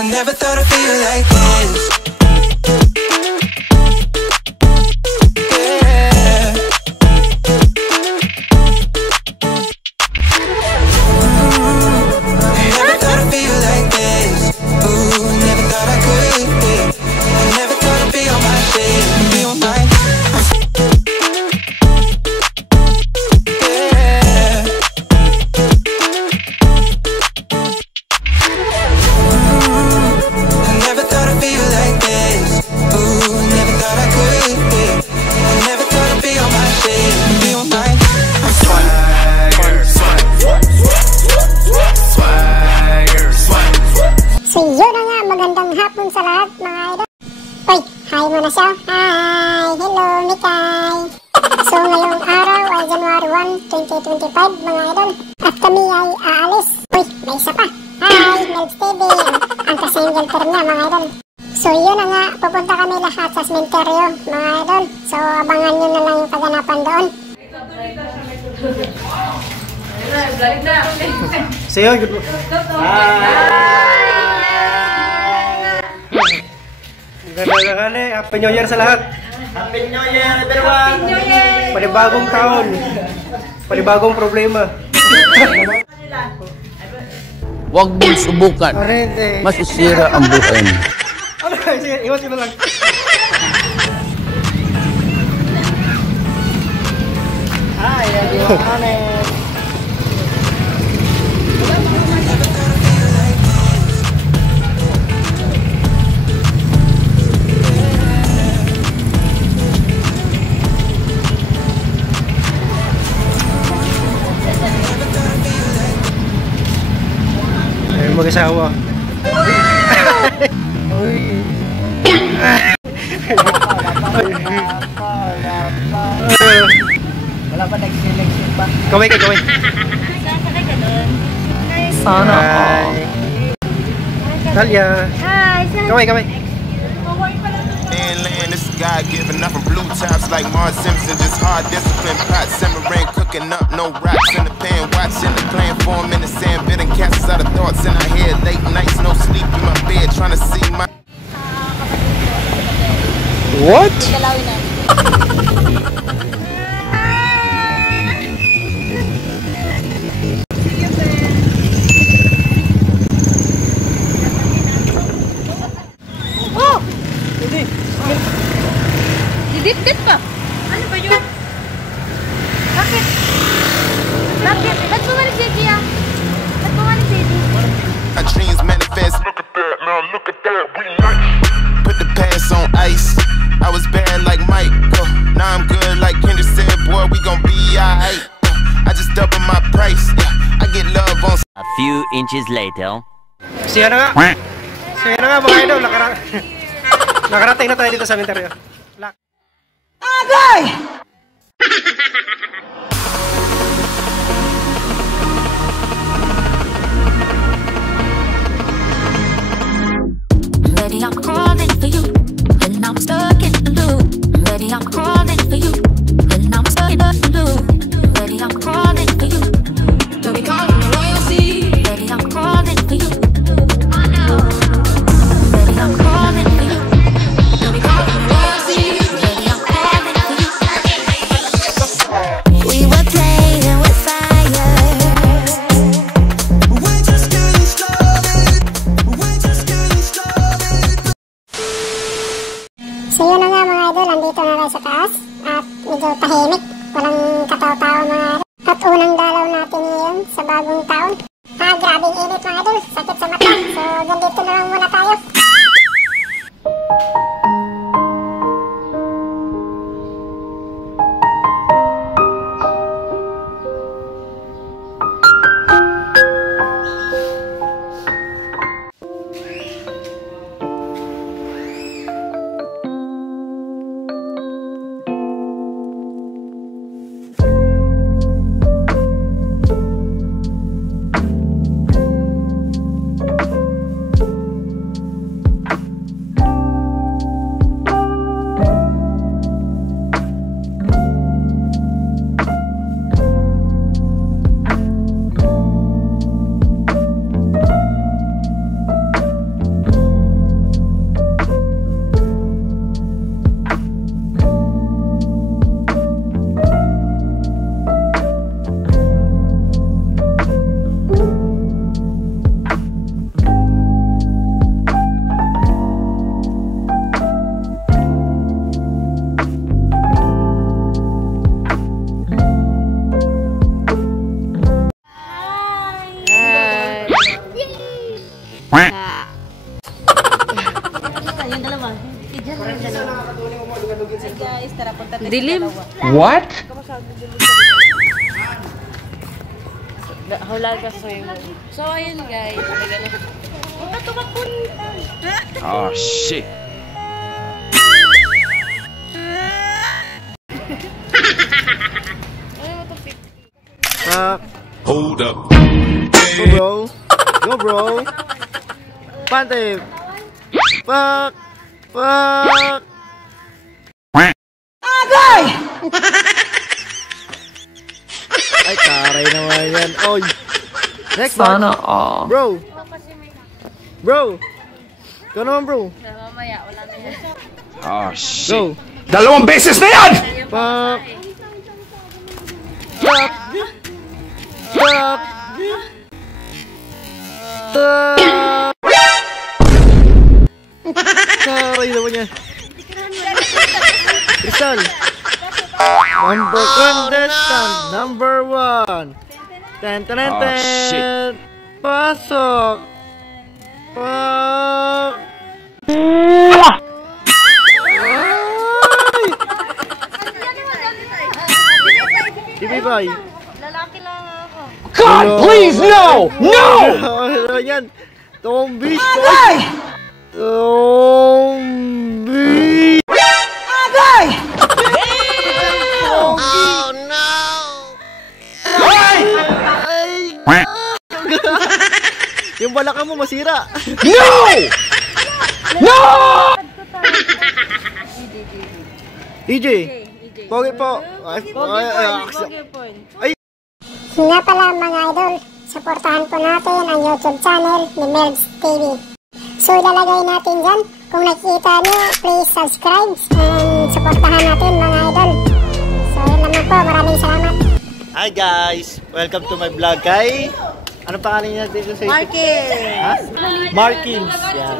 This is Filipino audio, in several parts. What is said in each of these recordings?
I never thought I'd feel like this. Magandang hapon sa lahat mga idol. Uy, hi muna siya. Hi! Hello, Mikay! So ngayong araw ay January 1, 2025 mga idol. At kami ay aalis. Uy, may isa pa. Hi, Melbs TV! Ang ka-single term niya mga idol. So yun na nga, pupunta kami lahat sa sementeryo mga idol. So abangan nyo na lang yung kaganapan doon. See you, good morning. Ganda-ganda, Happy New Year sa lahat. Happy New Year, everyone. Happy New Year. Panibagong taon. Panibagong problema. Huwag mong subukan. Masisira ang buhay mo. Ano? Sige, iwas ko na lang. Hi, everyone. Mag-asawa. Wala pa nag-selection pa. Kaway ka, kaway. Sana. Hi. Talia. Hi, kaway, kaway. This guy giving up from blue tops like Marge Simpson, just hard discipline, pot simmering, cooking up, no rocks in the pan, watching the plan form in the sand, bidding cats out of thoughts in our head, late nights, no sleep in my bed, trying to see my... What? Didit pa. Ano ba yun? Bakit? Bakit? Ba't bumalik si Eddie ah? Ba't bumalik si Eddie? My dreams manifest. Look at that, now look at that, we nice. Put the past on ice. I was bad like Mike. Now I'm good like Kendrick said, boy, we gon' be alright. I just doubled my price. I get love on. A few inches later. Siya na nga. Siya na nga mga idol. Nakarating na tayo dito sa sementeryo. Agay! Ready, I'm crawling for you, and I'm stuck in the loop. Ready, I'm crawling for you, and I'm stuck in the loop. Ready, I'm crawling for you, to be called royalty. Ready, I'm crawling for you. I know. Ready, I'm crawling for you, to be called royalty. Ready, I'm crawling for you. We were playing with fire. We're just getting started. We're just getting started. So yun na nga mga idol, andito na tayo sa taas at medyo tahimik, walang kataw-tao mga idol. At unang dalaw natin ngayon sa bagong taon. Grabing init mga idol, sakit sa mata. So ganito na lang muna tayo. Dilim. What? Hulaga sa yung. So, ayun guys. Oh, shit. Hold up. Go, bro. Go, bro. Pante. Fuck. Fuck. Ay, taray naman yan. Oy. Next one. Sana all. Bro. Bro. Ikaw naman, bro. Mamaya, wala na yan. Oh, shit. Go. Dalawang beses na yan! Fuck. Fuck. Fuck. Fuck. Taray naman yan. Crystal. Number contestant. Number 1. Ten, ten, ten, Oh, shit. ten. Pasok. Fuck. Ibibay. Lalaki lang ako. God, please, no! No! Ano yan? Tombi. Tombi. Oh no! Yung balakang mo masira. No! No! EJ. Pogi po. Ay. Nga pala mga idol, supportahan po natin ang YouTube channel ni Melbs TV. So ilalagay natin dyan. Kung nakikita nyo, please subscribe and supportahan natin mga idol. So yun naman po, maraming salamat. Hi guys! Welcome to my vlog kay... Ano pangalan niya dito sa YouTube? Ha? Markins. Yan.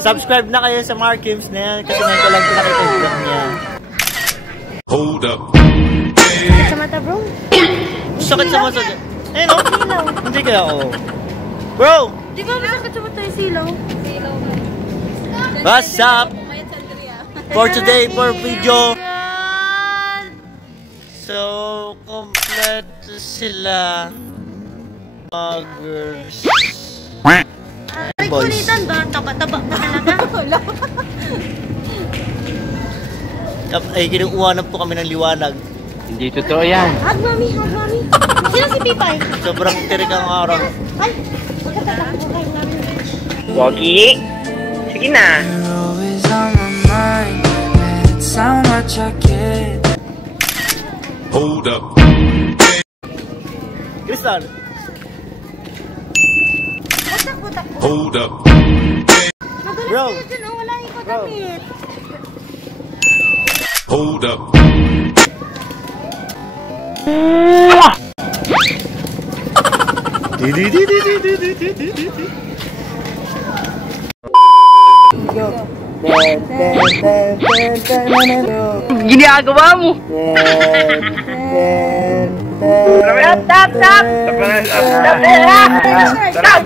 Subscribe na kayo sa Markins na yan kasi ngayon ko lang pinakita yung vlog niya. Hold up. Sa mata, bro. Sakit sa mata. Eh no? Hindi kaya ako. Bro! Di ba masakit sa mata yung silaw? Silaw. What's up? For today, for video. So, complete sila. Muggers. Ay, kulitan ba? Taba-taba pa talaga. Ay, kinukuha na po kami ng liwanag. Hindi totoo yan. Hug, mami. Hug, mami. Sino si Pipay? Sobrang tirik ang araw. Ay, magkatatakbo namin. Pogi. Sige na. Always on my mind. It's how much I care. Hold up. Crystal. Takbo-takbo. Hold up. Bro. Magulat dyan, oh. Wala yung pagkakit. Hold up. Ginagawa mo. Tap, tap. Tap.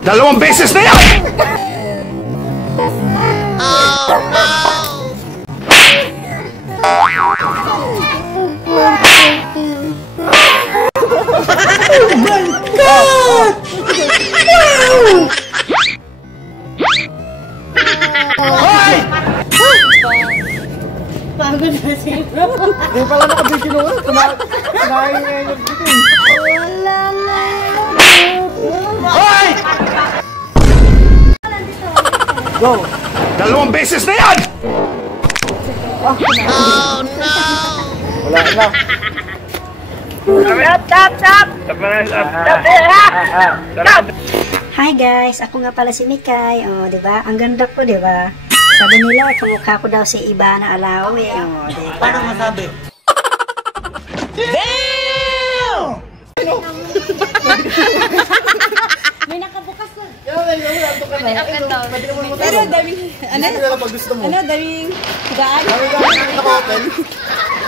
Dalawang beses na yan! Pagod na si bro. Hindi pala nakabidyo na ulit. Kumain nga yung dito. Wala na. Hoy! Go! Dalawang beses na yan! Wala na. Tap, tap. Hi guys, ako nga pala si Mikay. Oh, 'di ba? Ang ganda ko, 'di ba? Sabi nila, kamukha ko daw si Ivana Alawi. Oh, 'di ba? Paano masabi? May nakabukas na. Pero daming... Ano? Ano? Ano? Daming... Gaan? Daming gaan.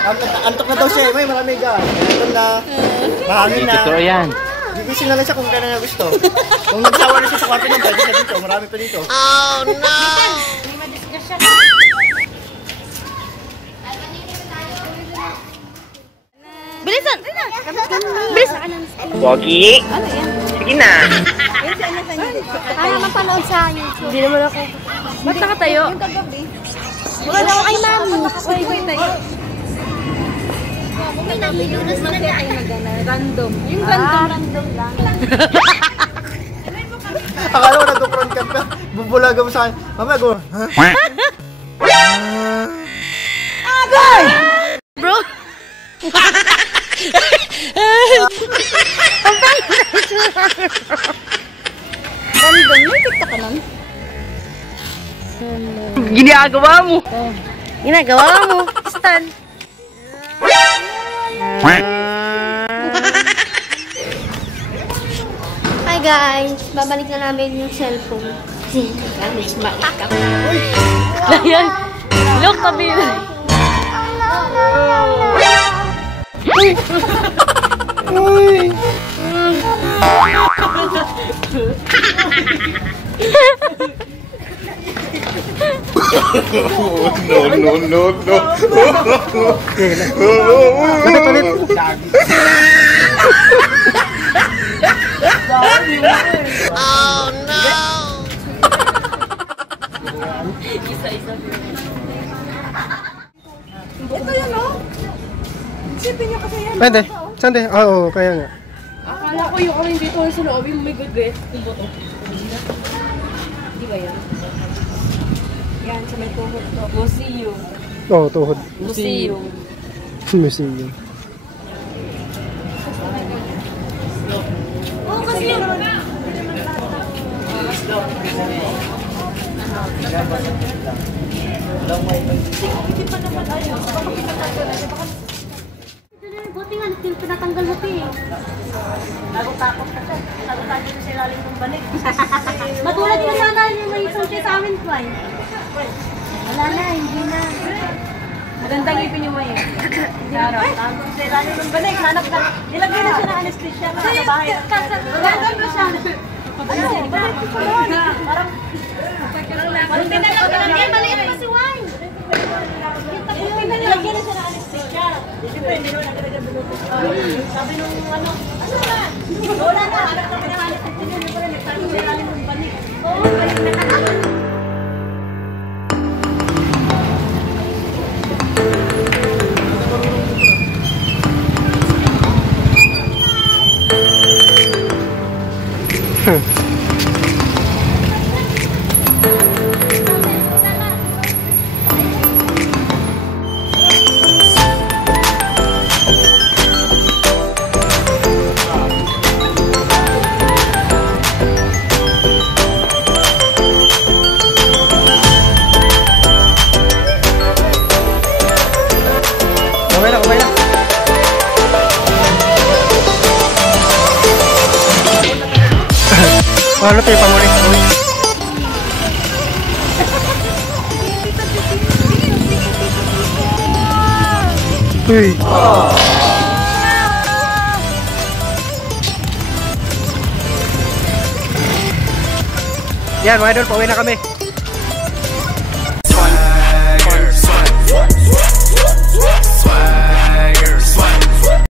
Antok na daw siya. May marami ka. Ito na. Mahangin na. Totoo yan. Gigising na lang siya kung kailan niya gusto. Kung nagsawa na siya sa kwarto ng pwede na dito. Marami pa dito. Oh, no! May madiscuss siya. Bilisan! Bilis! Pogi. Sige na. Para mapanood sa YouTube. Hindi naman ako. Ba't nakatayo? Yung kagabi. Wala ako kay mami. Uy, tayo. May napinunas na tayo na random. Yung random lang. Akala ko nag-front cam ka. Bubulaga mo sa akin. Mamaya go. Agay! Bro! Ang bang! Random. May tikta ka nun? Ginagawa mo. Ginagawa mo. Stan. Hi guys, babalik na namin yung cellphone. Kasi nagamit makeup. Ayan. Look, tabi na. Uy! No. Ulit. Oh no! Ito yun, no? Isipin niyo kasi yan. Pwede. Saan de? Oo, kaya nga. Akala ko yung orange dito sa loob yung may gagawin. Yung boto. Di ba yan? Yan, sa may tuhod to. Museum. Oo, tuhod. Museum. Museum. Oo, kasi yun. Hindi pa naman ayos. Baka pinatanggal na. Buti nga, pinatanggal mo eh. Takot ka siya. Takot tayo sa ilalim ng balik. Matulad din sana yung may sulti sa amin, Fly. Wala na, hindi na. Magandang ipin yung may. Takot sa ilalim ng balik. Hanap ka. Nilagay na siya ng anesthesia na sa bahay. Nandun ba siya? Parang Eh, maliit pa si Wine. nilagyan na siya ng anesthesia. Siyempre, hindi naman nagdagdag-dulutos. Sabi nung ano na? Wala na. Hanap kami ng anesthesia. Hindi pa rin. Nagtago sa ilalim ng balik. Oo, balik na ka. Okay na. Ano tayo pamuli? Uy. Yan, mga idol, pauwi na kami.